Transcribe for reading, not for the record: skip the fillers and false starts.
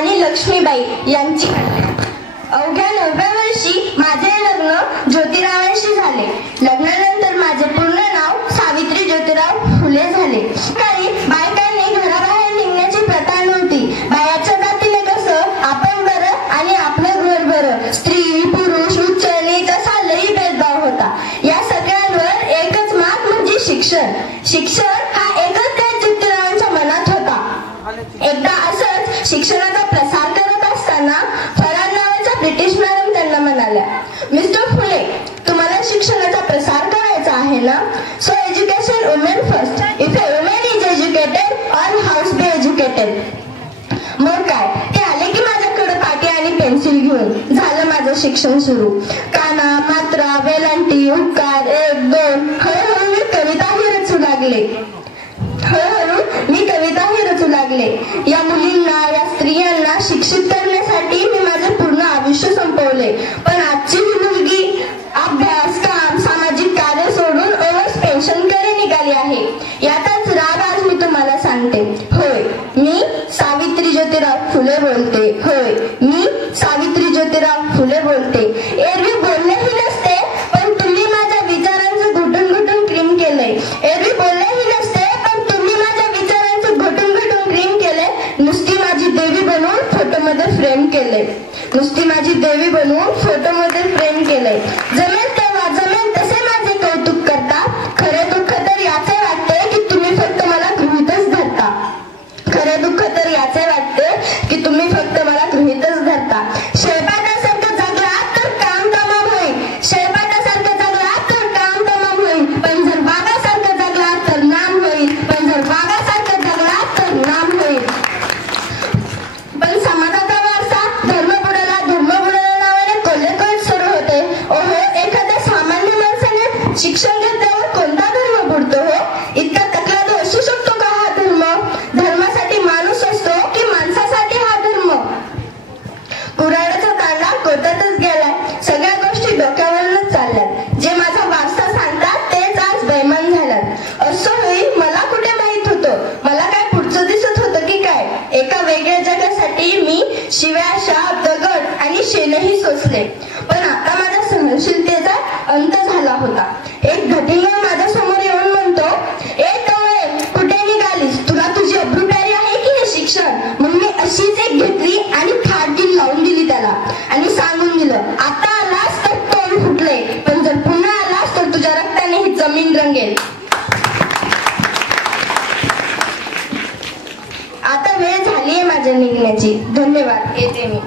आणि लक्ष्मीबाई यांची कन्या। अवघ्या 9व्या वर्षी माझे लग्न ज्योतिरावांशी झाले। लग्नानंतर माझे पूर्ण नाव सावित्री ज्योतिराव फुले झाले। काही बायकांनी घराबाहेर निघण्याची प्रथा नव्हती। बायाच्या जातीने कसं आपण बरं आणि आपलं घर बरं, स्त्री पुरुष उच्च नीच असा लई भेदभाव होता। या सगळ्यांवर एकच मात म्हणजे शिक्षण। शिक्षण हा एकच त्या ज्योतिरावांच्या मनात होता। एकदा असंच शिक्षणाचा प्रसार करत असताना फरार नावाच्या ब्रिटिश मॅडम त्यांना म्हणाल्या, मिस्टर फुले, तुम्हाला शिक्षणाचा प्रसार करायचा आहे ना? So education women first. If a women is educated, all house be educated. मग काय, ते आले की माझ्याकडे पाटी आणि पेन्सिल घेऊन झालं माझं शिक्षण सुरू। काना, मात्रा, वेलांटी, उकार, 1 2 हळूहळू मी कविताही रचू लागले। या मुलींना, या स्त्रियांना शिक्षित करण्यासाठी मी माझे पूर्ण आयुष्य संपवले। पण आजची ही मुलगी अभ्यास, काम, सामाजिक कार्य सोडून ओव्हर पेन्शनकडे निघाली आहे। याचाच राग आज मी तुम्हाला सांगते। होय, मी सावित्री ज्योतिराव फुले बोलते। होय, मी सावित्री ज्योतिराव फुले बोलते। एरवी बोललेही नसते, पण तुम्ही माझ्या विचारांचं घुटून घुटून क्रीम केलंय। एरवी बोललेही नसते, पण तुम्ही माझ्या विचारांचं घुटून घुटून क्रीम केले। नुसती माझी देवी बनवून फोटोमध्ये फ्रेम केले। नुसती माझी देवी बनवून फोटोमध्ये फ्रेम केले। जमेल तेव्हा जमेल तसे माझे कौतुक करता। खरे दुःख तर याचे वाटते की तुम्ही फक्त मला गृहीतच धरता। खरे दुःख तर याचे वाटते की तुम्ही फक्त मला गृहीतच धरता। शेळपाटासारखं जगला तर काम तमाम होईल। शेळपाटासारखं जगला तर काम तमाम होईल। पण जर वाघासारखं जगला तर नाम होईल। पण जर वाघासारखं जगला तर नाम होईल। पण समाजाचा वारसा धर्म बुडाला नावाने कोल्हेकोट सुरू होते। ओहो, एखाद्या सामान्य माणसाने शिक्षण घेतल्यावर कोणता धर्म बुडतो हो? इतका तकलादू असू शकतो का हा धर्म? धर्मासाठी माणूस असतो की माणसासाठी हा धर्म? कुऱ्हाडीचा दांडा कोर्टातच गेलाय। सगळ्या गोष्टी डोक्यावरूनच चालल्यात। जे माझा वारसा सांगतात तेच आज बेईमान झाल्यात। असं होईल मला कुठे माहित होतं? मला काय पुढचं दिसत होतं की काय? एका वेगळ्या जगासाठी मी शिव्या, शाप, दगड आणि शेणही सोसले। पण आता माझ्या सहनशीलतेचा अंत झाला होता। एक धटिंगा माझ्या समोर येऊन म्हणतो, ए टोळे, कुठे निघालीस? तुला तुझी अब्रू प्यारी आहे की हे शिक्षण? मग मी अशीच एक घेतली आणि थाटकीन लावून दिली त्याला आणि सांगून दिलं, आता आलास तर तोंड फुटले, पण जर पुन्हा आलास तर तुझ्या रक्ताने ही जमीन रंगेल। आता वेळ झालीये माझ्या निघण्याची। धन्यवाद, येते मी।